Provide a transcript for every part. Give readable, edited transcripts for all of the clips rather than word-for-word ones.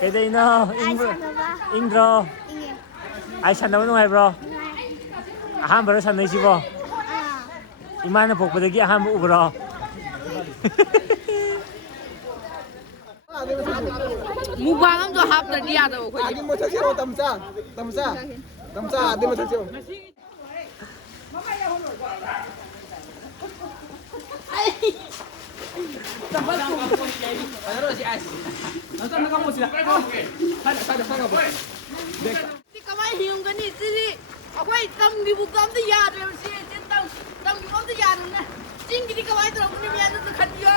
ꯀꯩꯗꯩꯅꯣ ꯏꯪꯗ꯭ꯔꯣ ꯑꯩ ꯁꯥꯟꯅꯕ ꯅꯨꯡꯉꯥꯏꯕ꯭ꯔꯣ ꯑꯍꯥꯟꯕꯔꯣ ꯁꯥꯟꯅꯩꯁꯤꯕꯣ 이마는 복부대기 한 번 우그러. 무방함도 합들 이하도 거기. 아니 뭐 저기로 담자. 아니 뭐 저기로. 가만히 있는 거니 지리. 아과이 땀기부 땀도 야들 시 땀기부 땀도 야는 찡기리 가만히 들어 우리 미안해도 간디요.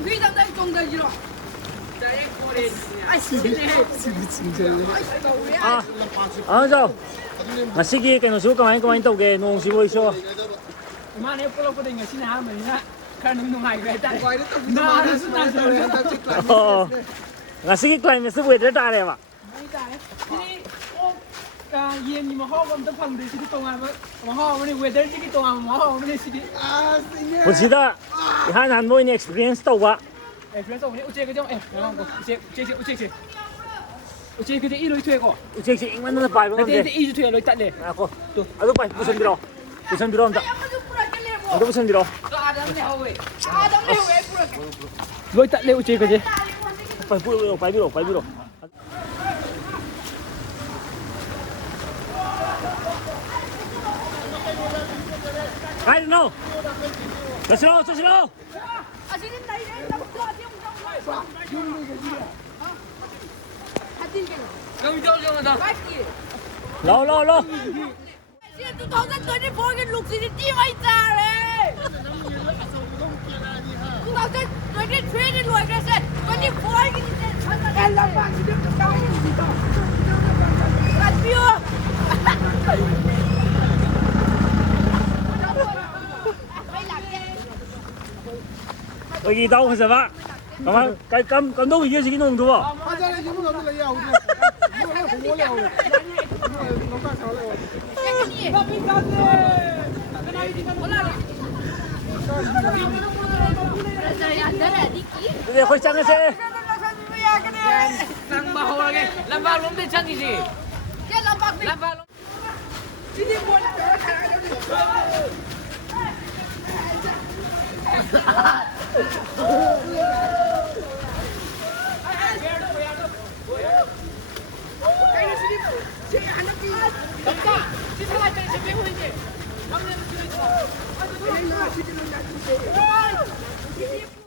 우리 담당 동달지로. 저 ngasi기 kainosу kamain tawge nongsibo iso mane polo ko dinga sina hamanina kanum nungai ga ta na su ngasigi climate se weather tare ba ini ka yen ni ma ho gam ta phang de si tonga ma ho ni weather si tonga ma ho ni si pusida han mo ni experience tawwa experience ni uche ga jong uche cái đi lối thuê ko uche si ingman na pai ba cái đi thuê lối tận này ako to adu pai pusan biro amta adu pusan biro lối tận này uche cái gì pai biro I don't know. Let's go. Lo. Siya 2024 cái lục gì đi mày ta đấy. 2023 đi lùi cái gì? 24 cái gì? Em làm bạn gì được đâu cái gì đâu. Bạn chưa? 여기 나오고 있어 봐. 가만 감독 이게 지금 농도 봐. 맞아, 지금 너도 lấy dầu đi. Không có lèo. Nó cả cháu lèo. 이제 홀장에서 làm bao cái làm bao lắm bên chân gì Cái làm bạc làm bao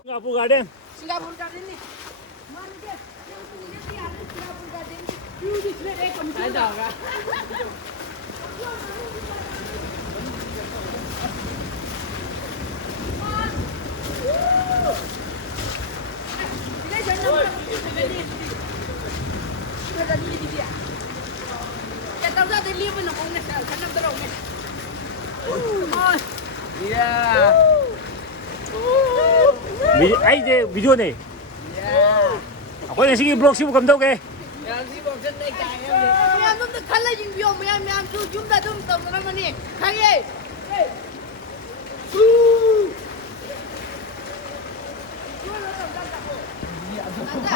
Singapore Garden. Singapore Garden nih. Mana dia? Singapore Garden. You di sini kamu ada kan yeah ai 이제 비디오네. Ako na sige vlog sibo kamdaw kay. yang si bom chân đây cài em Mày không được khăn là những video mày chúng ta chúng tổng nó mà nè. Khai ơi.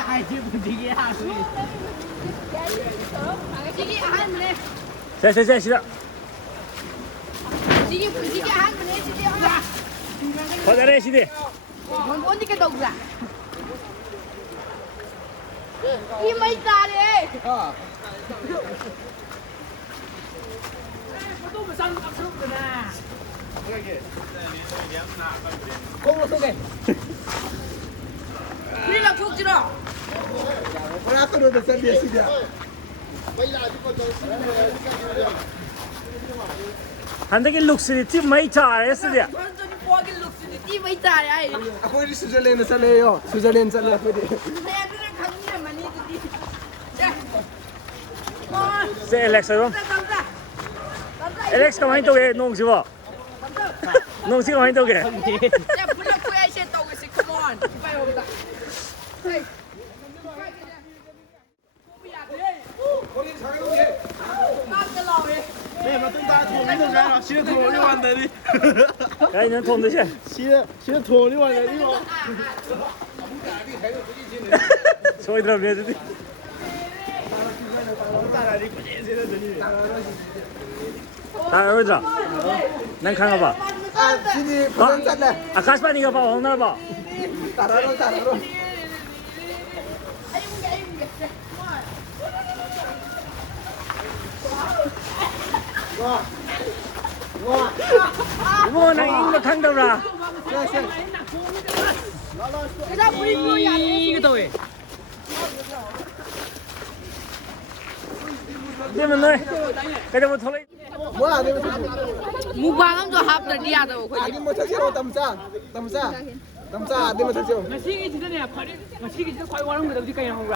ai chứ đi ra rồi Sige han mà nè. 시작. Sige han mà nè. Sige han. 바다래 시대. Muốn đi cái đồng giả. Đi mày ra đi. tôi mà sang áp dụng rồi nè không là không kì Đi làm thuốc chứ đâu. Wala ka doon sa BSC dia. 한국의 룩스리 팀 많이 잘했어 돼. Cái lục gì đi mày ra đấy. Ako yung Switzerland sa Leo. Switzerland sa Leo pwede. Nè tôi đang khăn như mà đi. 세 엘렉스로. 엘렉스 가만히 또게 농시보. 농시가 많이 또게. Come on. Ko rin sa akin. Bác cái lò đi. 네, 맞던 다 돈이 더 시에 돈이 왔네. 야, 이는 돈 드시. 시에 돈이 왔네. 이거. 소이드라 매주디. 아, 여자. 난 강가 봐. 아, 진이 부산 쌌네. 아, 가스파니가 봐. 오늘 봐. 따라로 따라로. 이거 나 이거 탄다라. Cái đó bùi bùi à? cái tôi 되면 너. 그래 뭐 털어. 뭐야, 내가 Mukbang không cho hấp được đi à đâu. 아니 뭐 택시로 담자. 담자. 담자. 아니 뭐 택시로. mà xí cái gì thế này phải mà xí cái gì quay qua không được đi cây nào không